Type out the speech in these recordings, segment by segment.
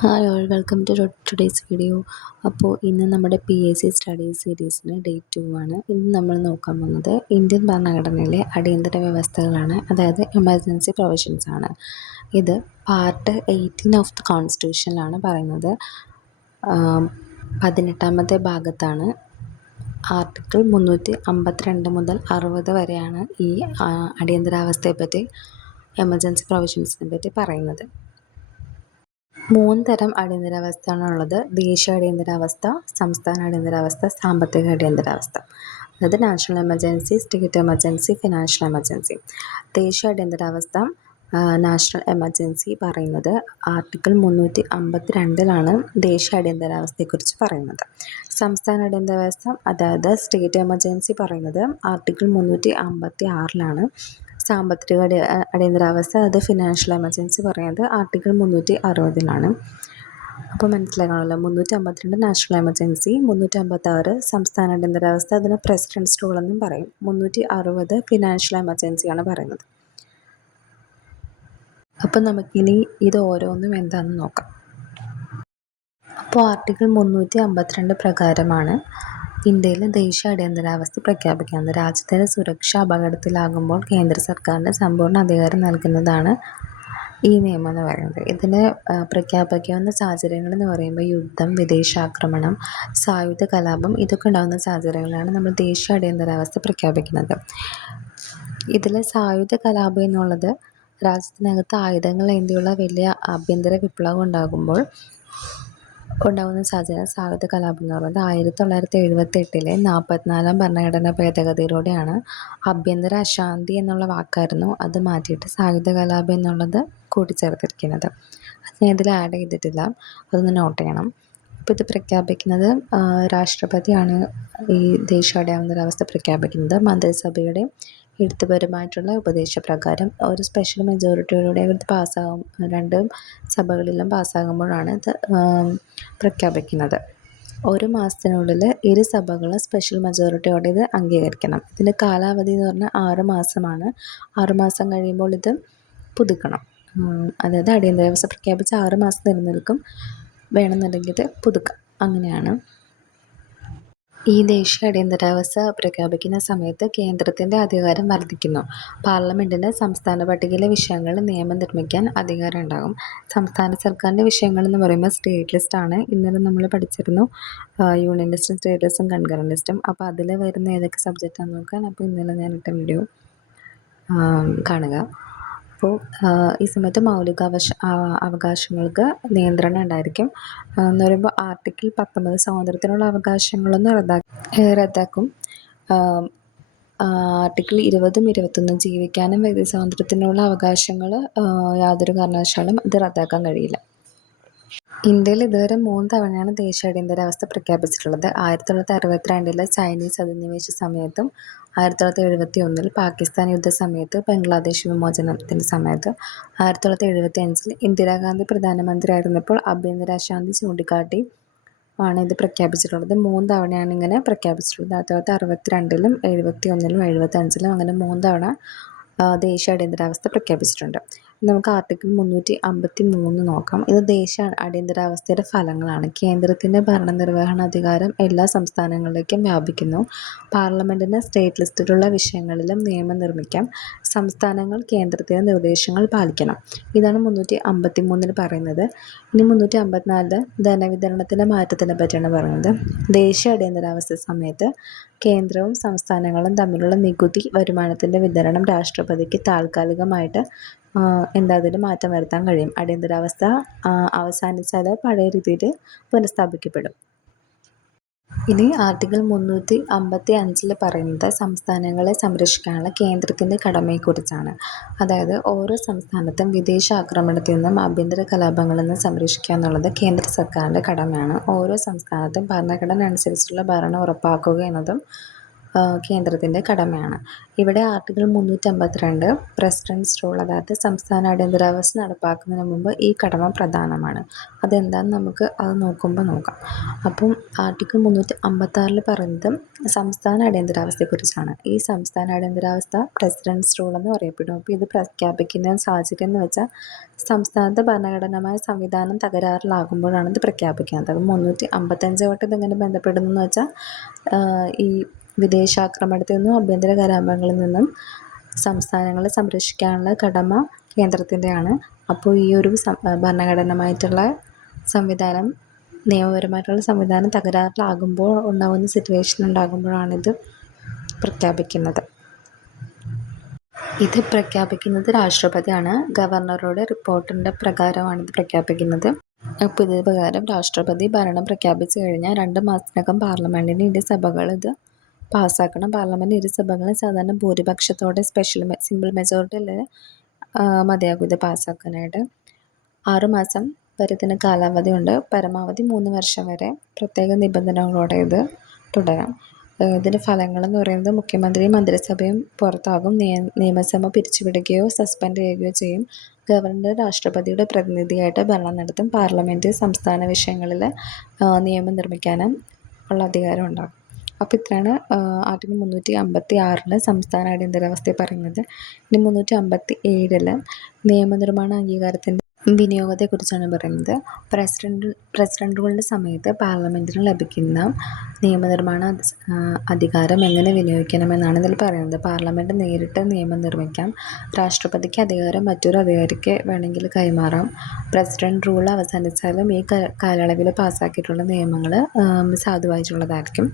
Hi all welcome to today's video. അപ്പോൾ ഇന്ന് നമ്മുടെ PSC സ്റ്റഡി സീരീസിന് ഡേ 2 ആണ്. ഇന്ന് നമ്മൾ നോക്കാൻ പോകുന്നത് ഇന്ത്യൻ ഭരണഘടനയിലെ അടിയന്തര വ്യവസ്ഥകളാണ്, അതായത് എമർജൻസി പ്രൊവിഷൻസ് ആണ്. ഇത് പാർട്ട് 18 ഓഫ് ദ കോൺസ്റ്റിറ്റ്യൂഷനിലാണ് പറയുന്നത്. 18ാമത്തെ ഭാഗത്താണ്. ആർട്ടിക്കിൾ 352 മുതൽ 60 വരെയാണ് ഈ അടിയന്തരാവസ്ഥയെപ്പറ്റി, എമർജൻസി പ്രൊവിഷൻസിനെ പറ്റി പറയുന്നത്. 3 തരം അടിയന്തരാവസ്ഥയാണുള്ളത്: ദേശീയ അടിയന്തരാവസ്ഥ, സംസ്ഥാന അടിയന്തരാവസ്ഥ, സാമ്പത്തിക അടിയന്തരാവസ്ഥ. അതായത് national emergency, state emergency, financial emergency. ദേശീയ അടിയന്തരാവസ്ഥ, നാഷണൽ എമർജൻസി പറയുന്നത് ആർട്ടിക്കിൾ 352ലാണ് ദേശീയ അടിയന്തരാവസ്ഥയെക്കുറിച്ച് പറയുന്നത്. സംസ്ഥാന അടിയന്തരാവസ്ഥ അതായത് സ്റ്റേറ്റ് എമർജൻസി പറയുന്നത് ആർട്ടിക്കിൾ 356ലാണ്. സാമ്പത്തിക അടിയന്തരാവസ്ഥ, അത് ഫിനാൻഷ്യൽ എമർജൻസി പറയുന്നത് ആർട്ടിക്കിൾ 360ലാണ്. അപ്പോൾ മനസ്സിലാക്കണമല്ലോ. 352 നാഷണൽ എമർജൻസി, 356 സംസ്ഥാന അടിയന്തരാവസ്ഥ, അതിന് പ്രസിഡൻസ് റൂൾ എന്നും പറയും. 360 ഫിനാൻഷ്യൽ എമർജൻസിയാണ് പറയുന്നത്. അപ്പോൾ നമുക്കിനി ഇത് ഓരോന്നും എന്താണെന്ന് നോക്കാം. അപ്പോൾ ആർട്ടിക്കിൾ 352 പ്രകാരമാണ് ഇന്ത്യയിൽ ദേശീയ അടിയന്തരാവസ്ഥ പ്രഖ്യാപിക്കുന്നത്. രാജ്യത്തിൻ്റെ സുരക്ഷ അപകടത്തിലാകുമ്പോൾ കേന്ദ്ര സർക്കാരിന് സമ്പൂർണ്ണ അധികാരം നൽകുന്നതാണ് ഈ നിയമം എന്ന് പറയുന്നത്. ഇതിന് പ്രഖ്യാപിക്കാവുന്ന സാഹചര്യങ്ങൾ എന്ന് പറയുമ്പോൾ യുദ്ധം, വിദേശാക്രമണം, സായുധ കലാപം, ഇതൊക്കെ ഉണ്ടാകുന്ന സാഹചര്യങ്ങളാണ് നമ്മൾ ദേശീയ അടിയന്തരാവസ്ഥ പ്രഖ്യാപിക്കുന്നത്. ഇതിൽ സായുധ കലാപം എന്നുള്ളത് രാജ്യത്തിനകത്ത് ആയുധങ്ങൾ ഏന്തിയുള്ള വലിയ ആഭ്യന്തര വിപ്ലവം ഉണ്ടാകുമ്പോൾ ഉണ്ടാകുന്ന സാഹചര്യം സായുധ കലാപം എന്ന് പറയുന്നത്. 1978 44ാം ഭരണഘടനാ ഭേദഗതിയിലൂടെയാണ് ആഭ്യന്തര അശാന്തി എന്നുള്ള വാക്കായിരുന്നു അത് മാറ്റിയിട്ട് സായുധ കലാപം എന്നുള്ളത് കൂട്ടിച്ചേർത്തിരിക്കുന്നത്. അത് ഞാൻ ഇതിൽ ആഡ് ചെയ്തിട്ടില്ല, അതൊന്ന് നോട്ട് ചെയ്യണം. അപ്പോൾ ഇത് പ്രഖ്യാപിക്കുന്നത് രാഷ്ട്രപതിയാണ്. ഈ ദേശീയ അടിയന്തരാവസ്ഥ പ്രഖ്യാപിക്കുന്നത് മന്ത്രിസഭയുടെ എഴുത്തുപരമായിട്ടുള്ള ഉപദേശപ്രകാരം ഒരു സ്പെഷ്യൽ മെജോറിറ്റിയോടെ ഇത് പാസ്സാകും. 2 സഭകളിലും പാസ്സാകുമ്പോഴാണ് ഇത് പ്രഖ്യാപിക്കുന്നത്. 1 മാസത്തിനുള്ളിൽ 2 സഭകളും സ്പെഷ്യൽ മെജോറിറ്റിയോടെ ഇത് അംഗീകരിക്കണം. ഇതിൻ്റെ കാലാവധി എന്ന് പറഞ്ഞാൽ 6 മാസമാണ്. 6 മാസം കഴിയുമ്പോൾ ഇത് പുതുക്കണം. അതായത് അടിയന്തരാവസ്ഥ പ്രഖ്യാപിച്ച് 6 മാസം നിലനിൽക്കും, വേണമെന്നുണ്ടെങ്കിൽ ഇത് പുതുക്കാം. അങ്ങനെയാണ്. ഈ ദേശീയ അടിയന്തരാവസ്ഥ പ്രഖ്യാപിക്കുന്ന സമയത്ത് കേന്ദ്രത്തിൻ്റെ അധികാരം വർദ്ധിക്കുന്നു. പാർലമെൻറ്റിന് സംസ്ഥാന പട്ടികയിലെ വിഷയങ്ങൾ നിയമം നിർമ്മിക്കാൻ അധികാരം ഉണ്ടാകും. സംസ്ഥാന സർക്കാരിൻ്റെ വിഷയങ്ങൾ എന്ന് പറയുമ്പോൾ സ്റ്റേറ്റ് ലിസ്റ്റാണ്. ഇന്നലെ നമ്മൾ പഠിച്ചിരുന്നു യൂണിയൻ ലിസ്റ്റും സ്റ്റേറ്റ് ലിസ്റ്റും കൺകറൻറ്റ് ലിസ്റ്റും. അപ്പോൾ അതിൽ വരുന്ന ഏതൊക്കെ സബ്ജക്റ്റാണെന്ന് നോക്കാൻ അപ്പോൾ ഇന്നലെ ഞാൻ ഇട്ട വീഡിയോ കാണുക. അപ്പോൾ ഈ സമയത്ത് മൗലിക അവകാശങ്ങൾക്ക് നിയന്ത്രണം ഉണ്ടായിരിക്കും. എന്ന് പറയുമ്പോൾ ആർട്ടിക്കിൾ 19 സ്വാതന്ത്ര്യത്തിനുള്ള അവകാശങ്ങളൊന്ന് റദ്ദാക്കും. ആർട്ടിക്കിൾ 20ഉം 21 ജീവിക്കാനും വ്യക്തി സ്വാതന്ത്ര്യത്തിനുള്ള അവകാശങ്ങൾ യാതൊരു കാരണവശാലും ഇത് റദ്ദാക്കാൻ കഴിയില്ല. ഇന്ത്യയിൽ ഇതുവരെ 3 തവണയാണ് ദേശീയ അടിയന്തരാവസ്ഥ പ്രഖ്യാപിച്ചിട്ടുള്ളത്. 1962 ചൈനീസ് അധിനിവേശ സമയത്തും 1971 പാകിസ്ഥാൻ യുദ്ധ സമയത്ത്, ബംഗ്ലാദേശ് വിമോചനത്തിൻ്റെ സമയത്ത്, 1975 ഇന്ദിരാഗാന്ധി പ്രധാനമന്ത്രിയായിരുന്നപ്പോൾ ആഭ്യന്തര അശാന്തി ചൂണ്ടിക്കാട്ടി ആണ് ഇത് പ്രഖ്യാപിച്ചിട്ടുള്ളത്. 3 തവണയാണ് ഇങ്ങനെ പ്രഖ്യാപിച്ചിട്ടുള്ളത്. 1962, 71, 75 അങ്ങനെ 3 തവണ ദേശീയ അടിയന്തരാവസ്ഥ പ്രഖ്യാപിച്ചിട്ടുണ്ട്. നമുക്ക് ആർട്ടിക്കിൾ 353 നോക്കാം. ഇത് ദേശീയ അടിയന്തരാവസ്ഥയുടെ ഫലങ്ങളാണ്. കേന്ദ്രത്തിൻ്റെ ഭരണനിർവഹണ അധികാരം എല്ലാ സംസ്ഥാനങ്ങളിലേക്കും വ്യാപിക്കുന്നു. പാർലമെൻറ്റിന് സ്റ്റേറ്റ് ലിസ്റ്റിലുള്ള വിഷയങ്ങളിലും നിയമം നിർമ്മിക്കാം. സംസ്ഥാനങ്ങൾ കേന്ദ്രത്തിൻ്റെ നിർദ്ദേശങ്ങൾ പാലിക്കണം. ഇതാണ് 353 പറയുന്നത്. ഇനി 354 ധനവിതരണത്തിൻ്റെ മാറ്റത്തിനെ പറ്റിയാണ് പറയുന്നത്. ദേശീയ അടിയന്തരാവസ്ഥ സമയത്ത് കേന്ദ്രവും സംസ്ഥാനങ്ങളും തമ്മിലുള്ള നികുതി വരുമാനത്തിൻ്റെ വിതരണം രാഷ്ട്രപതിക്ക് താൽക്കാലികമായിട്ട് അതിൽ മാറ്റം വരുത്താൻ കഴിയും. അടിയന്തരാവസ്ഥ അവസാനിച്ചാൽ പഴയ രീതിയിൽ പുനഃസ്ഥാപിക്കപ്പെടും. ഇനി ആർട്ടിക്കിൾ 355 പറയുന്നത് സംസ്ഥാനങ്ങളെ സംരക്ഷിക്കാനുള്ള കേന്ദ്രത്തിൻ്റെ കടമയെക്കുറിച്ചാണ്. അതായത് ഓരോ സംസ്ഥാനത്തും വിദേശ ആക്രമണത്തിൽ നിന്നും ആഭ്യന്തര കലാപങ്ങളിൽ നിന്നും സംരക്ഷിക്കുക എന്നുള്ളത് കേന്ദ്ര സർക്കാരിൻ്റെ കടമയാണ്. ഓരോ സംസ്ഥാനത്തും ഭരണഘടന അനുസരിച്ചുള്ള ഭരണം ഉറപ്പാക്കുക എന്നതും കേന്ദ്രത്തിൻ്റെ കടമയാണ്. ഇവിടെ ആർട്ടിക്കിൾ 352 പ്രസിഡൻസ് റൂൾ, അതായത് സംസ്ഥാന അടിയന്തരാവസ്ഥ നടപ്പാക്കുന്നതിന് മുമ്പ് ഈ കടമ പ്രധാനമാണ്. അതെന്താണെന്ന് നമുക്ക് അത് നോക്കാം. അപ്പം ആർട്ടിക്കിൾ 356 പറയുന്നത് സംസ്ഥാന അടിയന്തരാവസ്ഥയെക്കുറിച്ചാണ്. ഈ സംസ്ഥാന അടിയന്തരാവസ്ഥ പ്രസിഡൻസ് റൂൾ എന്ന് പറയപ്പെടും. അപ്പോൾ ഇത് പ്രഖ്യാപിക്കുന്ന സാഹചര്യം എന്ന് വെച്ചാൽ സംസ്ഥാനത്തെ ഭരണഘടനാപരമായ സംവിധാനം തകരാറിലാകുമ്പോഴാണ് ഇത് പ്രഖ്യാപിക്കുന്നത്. അപ്പം 355 ഇതെങ്ങനെ ബന്ധപ്പെടുന്നു എന്ന് വെച്ചാൽ ഈ വിദേശാക്രമണത്തിൽ നിന്നും ആഭ്യന്തര കലാപങ്ങളിൽ നിന്നും സംസ്ഥാനങ്ങളെ സംരക്ഷിക്കാനുള്ള കടമ കേന്ദ്രത്തിൻ്റെയാണ്. അപ്പോൾ ഈ ഒരു ഭരണഘടനമായിട്ടുള്ള സംവിധാനം, നിയമപരമായിട്ടുള്ള സംവിധാനം തകരാറിലാകുമ്പോൾ ഉണ്ടാകുന്ന സിറ്റുവേഷൻ ഉണ്ടാകുമ്പോഴാണിത് പ്രഖ്യാപിക്കുന്നത്. ഇത് പ്രഖ്യാപിക്കുന്നത് രാഷ്ട്രപതിയാണ്. ഗവർണറുടെ റിപ്പോർട്ടിൻ്റെ പ്രകാരമാണ് ഇത് പ്രഖ്യാപിക്കുന്നത്. അപ്പോൾ ഇത് പ്രകാരം രാഷ്ട്രപതി ഭരണം പ്രഖ്യാപിച്ചു കഴിഞ്ഞാൽ 2 മാസത്തിനകം പാർലമെൻറ്റിൻ്റെ ഇരുസഭകൾ ഇത് പാസ്സാക്കണം. പാർലമെൻറ്റ് ഇരുസഭകളും സാധാരണ ഭൂരിപക്ഷത്തോടെ സിമ്പിൾ മെജോറിറ്റിയിൽ മതിയാകും ഇത് പാസ്സാക്കാനായിട്ട്. 6 മാസം വരെ ഇതിന് കാലാവധിയുണ്ട്. പരമാവധി 3 വർഷം വരെ പ്രത്യേക നിബന്ധനകളോടെ ഇത് തുടരാം. ഇതിൻ്റെ ഫലങ്ങളെന്ന് പറയുന്നത് മുഖ്യമന്ത്രിയും മന്ത്രിസഭയും പുറത്താകും. നിയമസഭ പിരിച്ചുവിടുകയോ സസ്പെൻഡ് ചെയ്യുകയോ ചെയ്യും. ഗവർണർ രാഷ്ട്രപതിയുടെ പ്രതിനിധിയായിട്ട് ഭരണം നടത്തും. പാർലമെൻറ്റ് സംസ്ഥാന വിഷയങ്ങളിൽ നിയമം നിർമ്മിക്കാനും ഉള്ള അധികാരം ഉണ്ടാകും. അപ്പോൾ ഇത്രയാണ് ആർട്ടിക്കിൾ 356 സംസ്ഥാന അടിയന്തരാവസ്ഥയെ പറയുന്നത്. ഇനി 357 നിയമനിർമ്മാണ അംഗീകാരത്തിൻ്റെ വിനിയോഗത്തെക്കുറിച്ചാണ് പറയുന്നത്. പ്രസിഡന്റ് റൂളിൻ്റെ സമയത്ത് പാർലമെൻറ്റിന് ലഭിക്കുന്ന നിയമനിർമ്മാണ അധികാരം എങ്ങനെ വിനിയോഗിക്കണമെന്നാണ് ഇതിൽ പറയുന്നത്. പാർലമെൻറ്റ് നേരിട്ട് നിയമം നിർമ്മിക്കാം. രാഷ്ട്രപതിക്ക് അധികാരം മറ്റൊരു അധികാരിക്ക് വേണമെങ്കിൽ കൈമാറാം. പ്രസിഡന്റ് റൂൾ അവസാനിച്ചാലും ഈ കാലയളവിൽ പാസ്സാക്കിയിട്ടുള്ള നിയമങ്ങൾ സാധുവായിട്ടുള്ളതായിരിക്കും.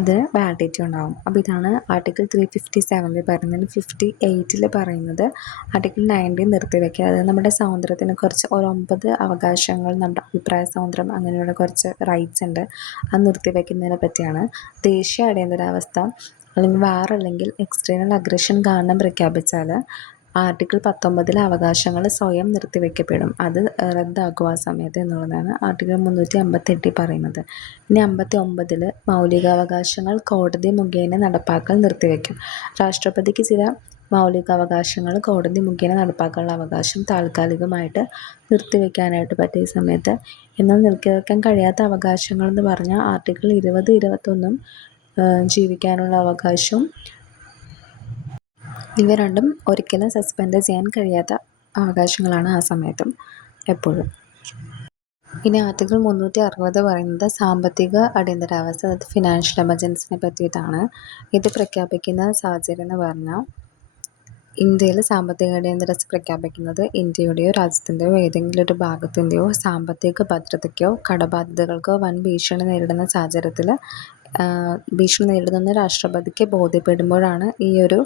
അതിന് വാലിഡിറ്റി ഉണ്ടാകും. അപ്പോൾ ഇതാണ് ആർട്ടിക്കിൾ 357 പറയുന്നത്. 58 പറയുന്നത് ആർട്ടിക്കിൾ 90 നിർത്തിവെക്കുക. അതായത് നമ്മുടെ സ്വാതന്ത്ര്യത്തിന് കുറച്ച് 9 അവകാശങ്ങൾ, നമ്മുടെ അഭിപ്രായ സ്വാതന്ത്ര്യം, അങ്ങനെയുള്ള കുറച്ച് റൈറ്റ്സ് ഉണ്ട്. അത് നിർത്തിവെക്കുന്നതിനെ പറ്റിയാണ്. ദേശീയ അടിയന്തരാവസ്ഥ അല്ലെങ്കിൽ വാർ അല്ലെങ്കിൽ എക്സ്റ്റേണൽ അഗ്രഷൻ കാരണം പ്രഖ്യാപിച്ചാൽ ആർട്ടിക്കിൾ 19 അവകാശങ്ങൾ സ്വയം നിർത്തിവെക്കപ്പെടും. അത് റദ്ദാക്കും ആ സമയത്ത് എന്നുള്ളതാണ് ആർട്ടിക്കിൾ 358 പറയുന്നത്. ഇനി 59 മൗലികാവകാശങ്ങൾ കോടതി മുഖേന നടപ്പാക്കൽ നിർത്തിവെക്കും. രാഷ്ട്രപതിക്ക് ചില മൗലികാവകാശങ്ങൾ കോടതി മുഖേന നടപ്പാക്കാനുള്ള അവകാശം താൽക്കാലികമായിട്ട് നിർത്തിവെക്കാനായിട്ട് പറ്റിയ സമയത്ത്, എന്നാൽ നിർത്തിവെക്കാൻ കഴിയാത്ത അവകാശങ്ങൾ എന്ന് പറഞ്ഞാൽ ആർട്ടിക്കിൾ 20, 21 ജീവിക്കാനുള്ള അവകാശവും, ഇവ രണ്ടും ഒരിക്കലും സസ്പെൻഡ് ചെയ്യാൻ കഴിയാത്ത അവകാശങ്ങളാണ് ആ സമയത്തും എപ്പോഴും. ഇനി ആർട്ടിക്കിൾ 360 പറയുന്നത് സാമ്പത്തിക അടിയന്തരാവസ്ഥ, അതായത് ഫിനാൻഷ്യൽ എമർജൻസിനെ പറ്റിയിട്ടാണ്. ഇത് പ്രഖ്യാപിക്കുന്ന സാഹചര്യം എന്ന് പറഞ്ഞാൽ ഇന്ത്യയിൽ സാമ്പത്തിക അടിയന്തരാവസ്ഥ പ്രഖ്യാപിക്കുന്നത് ഇന്ത്യയുടെയോ രാജ്യത്തിൻ്റെയോ ഏതെങ്കിലും ഒരു ഭാഗത്തിൻ്റെയോ സാമ്പത്തിക ഭദ്രതയ്ക്കോ കടബാധ്യതകൾക്കോ വൻ ഭീഷണി നേരിടുന്ന സാഹചര്യത്തിൽ ഭീഷണി നേരിടുന്ന രാഷ്ട്രപതിക്ക് ബോധ്യപ്പെടുമ്പോഴാണ് ഈ ഒരു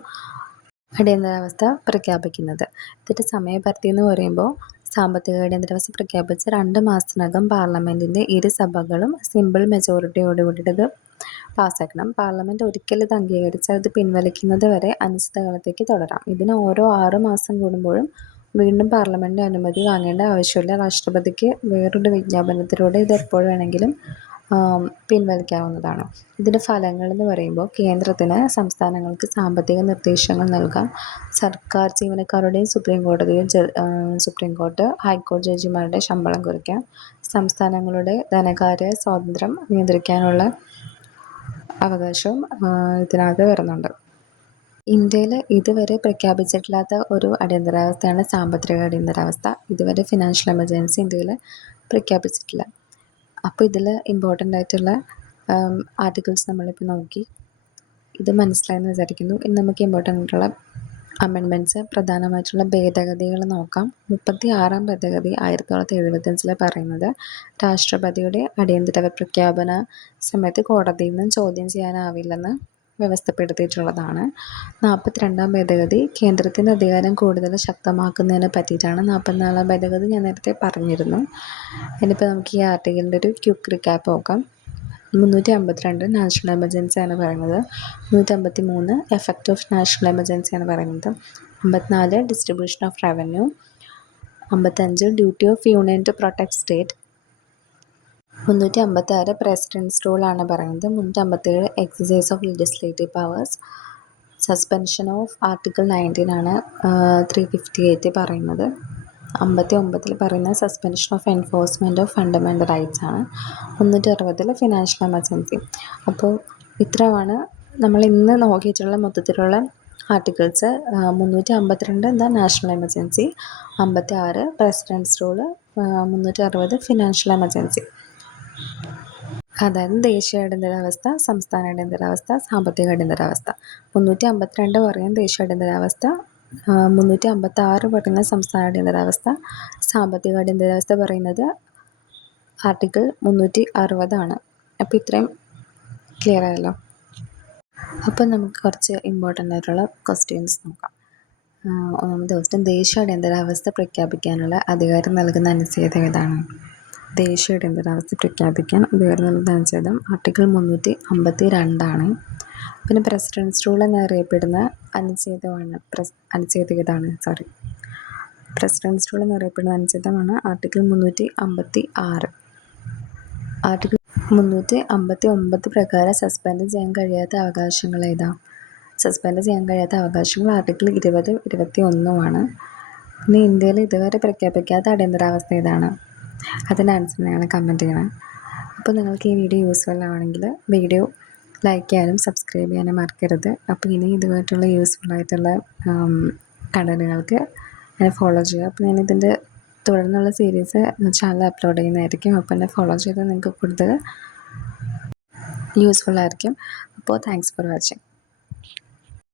അടിയന്തരാവസ്ഥ പ്രഖ്യാപിക്കുന്നത്. ഇതിൻ്റെ സമയപരിധി എന്ന് പറയുമ്പോൾ സാമ്പത്തിക അടിയന്തരാവസ്ഥ പ്രഖ്യാപിച്ച 2 മാസത്തിനകം പാർലമെൻറ്റിൻ്റെ ഇരുസഭകളും സിമ്പിൾ മെജോറിറ്റിയോടുകൂടിയിട്ട് ഇത് പാസ്സാക്കണം. പാർലമെൻറ്റ് ഒരിക്കൽ ഇത് അംഗീകരിച്ചാൽ ഇത് പിൻവലിക്കുന്നത് വരെ അനിശ്ചിതകാലത്തേക്ക് തുടരാം. ഇതിന് ഓരോ 6 മാസം കൂടുമ്പോഴും വീണ്ടും പാർലമെൻറ്റ് അനുമതി വാങ്ങേണ്ട ആവശ്യമില്ല. രാഷ്ട്രപതിക്ക് വേറൊരു വിജ്ഞാപനത്തിലൂടെ ഇത് എപ്പോൾ വേണമെങ്കിലും പിൻവലിക്കാവുന്നതാണ്. ഇതിൻ്റെ ഫലങ്ങൾ എന്ന് പറയുമ്പോൾ കേന്ദ്രത്തിന് സംസ്ഥാനങ്ങൾക്ക് സാമ്പത്തിക നിർദ്ദേശങ്ങൾ നൽകാം. സർക്കാർ ജീവനക്കാരുടെയും സുപ്രീം കോർട്ട്, ഹൈക്കോടതി ജഡ്ജിമാരുടെ ശമ്പളം കുറയ്ക്കാം. സംസ്ഥാനങ്ങളുടെ ധനകാര്യ സ്വാതന്ത്ര്യം നിയന്ത്രിക്കാനുള്ള അവകാശവും ഇതിനകത്ത് വരുന്നുണ്ട്. ഇന്ത്യയിൽ ഇതുവരെ പ്രഖ്യാപിച്ചിട്ടില്ലാത്ത ഒരു അടിയന്തരാവസ്ഥയാണ് സാമ്പത്തിക അടിയന്തരാവസ്ഥ. ഇതുവരെ ഫിനാൻഷ്യൽ എമർജൻസി ഇന്ത്യയിൽ പ്രഖ്യാപിച്ചിട്ടില്ല. അപ്പോൾ ഇതിൽ ഇമ്പോർട്ടൻ്റ് ആയിട്ടുള്ള ആർട്ടിക്കിൾസ് നമ്മളിപ്പോൾ നോക്കി. ഇത് മനസ്സിലായെന്ന് വിചാരിക്കുന്നു. ഇനി നമുക്ക് ഇമ്പോർട്ടൻ്റ് ആയിട്ടുള്ള അമെൻമെൻറ്റ്സ്, പ്രധാനമായിട്ടുള്ള ഭേദഗതികൾ നോക്കാം. 36-ാം ഭേദഗതി 1975 പറയുന്നത് രാഷ്ട്രപതിയുടെ അടിയന്തര പ്രഖ്യാപന സമയത്ത് കോടതിയിൽ നിന്നും ചോദ്യം ചെയ്യാനാവില്ലെന്ന് വ്യവസ്ഥപ്പെടുത്തിയിട്ടുള്ളതാണ്. 42-ാം ഭേദഗതി കേന്ദ്രത്തിൻ്റെ അധികാരം കൂടുതൽ ശക്തമാക്കുന്നതിനെ പറ്റിയിട്ടാണ്. 44-ാം ഭേദഗതി ഞാൻ നേരത്തെ പറഞ്ഞിരുന്നു. ഇനിയിപ്പോൾ നമുക്ക് ഈ ആർട്ടിക്കിളിൻ്റെ ഒരു ക്വിക്ക് റിക്യാപ്പ് നോക്കാം. 352 നാഷണൽ എമർജൻസി ആണ് പറയുന്നത്. 353 എഫക്റ്റ് ഓഫ് നാഷണൽ എമർജൻസി ആണ് പറയുന്നത്. 54 distribution of revenue. 55 duty of union to protect state. 356 president's റൂളാണ് പറയുന്നത്. 357 exercise of legislative powers. Suspension of article 19 ആണ് 358 പറയുന്നത്. 59 പറയുന്ന suspension of enforcement of fundamental rights ആണ്. 360 ഫിനാൻഷ്യൽ എമർജൻസി. അപ്പോൾ ഇത്രയാണ് നമ്മൾ ഇന്ന് നോക്കിയിട്ടുള്ള മൊത്തത്തിലുള്ള ആർട്ടിക്കിൾസ്. 352 എന്താ national emergency, 56 president's rule, 360 financial emergency. അതായത് ദേശീയ അടിയന്തരാവസ്ഥ, സംസ്ഥാന അടിയന്തരാവസ്ഥ, സാമ്പത്തിക അടിയന്തരാവസ്ഥ. 352 പറയുന്നത് ദേശീയ അടിയന്തരാവസ്ഥ, 356 പറയുന്ന സംസ്ഥാന അടിയന്തരാവസ്ഥ, സാമ്പത്തിക അടിയന്തരാവസ്ഥ പറയുന്നത് ആർട്ടിക്കിൾ 360 ആണ്. അപ്പോൾ ഇത്രയും ക്ലിയർ ആയല്ലോ. അപ്പോൾ നമുക്ക് കുറച്ച് ഇമ്പോർട്ടൻ്റ് ആയിട്ടുള്ള ക്വസ്റ്റ്യൻസ് നോക്കാം. ഒന്നാമത്തെ ക്വസ്റ്റ്യൻ, ദേശീയ അടിയന്തരാവസ്ഥ പ്രഖ്യാപിക്കാനുള്ള അധികാരം നൽകുന്ന അനുച്ഛേദം ഏതാണ്? ദേശീയ അടിയന്തരാവസ്ഥ പ്രഖ്യാപിക്കാൻ അധികാരം നൽകുന്ന അനുച്ഛേദം ആർട്ടിക്കിൾ 352 ആണ്. പിന്നെ പ്രസിഡൻസ് റൂൾ എന്നറിയപ്പെടുന്ന അനുച്ഛേദമാണ് പ്രസിഡൻസ് റൂൾ എന്നറിയപ്പെടുന്ന അനുച്ഛേദമാണ് ആർട്ടിക്കിൾ 356. ആർട്ടിക്കിൾ 359 പ്രകാരം സസ്പെൻഡ് ചെയ്യാൻ കഴിയാത്ത അവകാശങ്ങൾ ഏതാ? സസ്പെൻഡ് ചെയ്യാൻ കഴിയാത്ത അവകാശങ്ങൾ ആർട്ടിക്കിൾ 20, 21 പിന്നെ ഇന്ത്യയിൽ ഇതുവരെ പ്രഖ്യാപിക്കാത്ത അടിയന്തരാവസ്ഥ ഏതാണ്? അതിൻ്റെ ആൻസർ നിങ്ങൾ കമൻറ്റ് ചെയ്യണം. അപ്പോൾ നിങ്ങൾക്ക് ഈ വീഡിയോ യൂസ്ഫുൾ ആണെങ്കിൽ വീഡിയോ ലൈക്ക് ചെയ്യാനും സബ്സ്ക്രൈബ് ചെയ്യാനും മറക്കരുത്. അപ്പോൾ ഇനി ഇതുമായിട്ടുള്ള യൂസ്ഫുൾ ആയിട്ടുള്ള കണ്ടന്റുകൾക്ക് എന്നെ ഫോളോ ചെയ്യുക. അപ്പോൾ ഞാനിതിൻ്റെ തുടർന്നുള്ള സീരീസ് ചാനൽ അപ്ലോഡ് ചെയ്യുന്നതായിരിക്കും. അപ്പോൾ എന്നെ ഫോളോ ചെയ്താൽ നിങ്ങൾക്ക് കൂടുതൽ യൂസ്ഫുൾ ആയിരിക്കും. അപ്പോൾ താങ്ക്സ് ഫോർ വാച്ചിങ്.